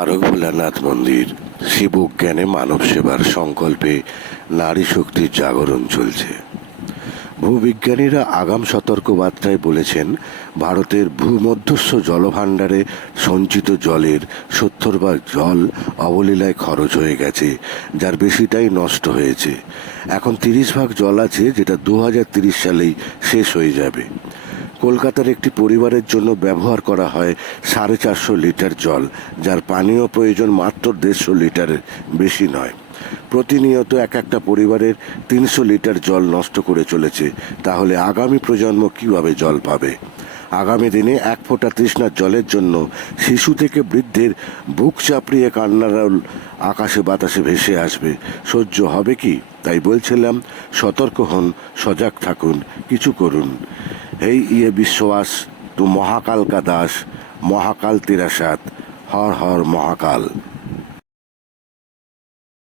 আরোগ্যনাথ মন্দির শিব জ্ঞানে মানব সেবার সংকল্পে নারী শক্তির জাগরণ চলছে। ভূবিজ্ঞানীরা আগাম সতর্কবার্তায় বলেছেন, ভারতের ভূমধ্যস্থ জলভাণ্ডারে সঞ্চিত জলের 70 ভাগ জল অবলীলায় খরচ হয়ে গেছে, যার বেশিটাই নষ্ট হয়েছে। এখন 30 ভাগ জল আছে, যেটা 2030 সালেই শেষ হয়ে যাবে। কলকাতার একটি পরিবারের জন্য ব্যবহার করা হয় 450 লিটার জল, যার পানীয় প্রয়োজন মাত্র 150 লিটারের বেশি নয়। প্রতিনিয়ত একটা পরিবারের 300 লিটার জল নষ্ট করে চলেছে। তাহলে আগামী প্রজন্ম কিভাবে জল পাবে? আগামী দিনে এক ফোঁটা তৃষ্ণার জলের জন্য শিশু থেকে বৃদ্ধের বুক চাপড়িয়ে কান্নারোল আকাশে বাতাসে ভেসে আসবে। সহ্য হবে কি? তাই বলছিলাম, সতর্ক হন, সজাগ থাকুন, কিছু করুন। এই বিশ্বাস তু মহাকাল কা দাস, মহাকাল তেরা সাথ, হর হর মহাকাল।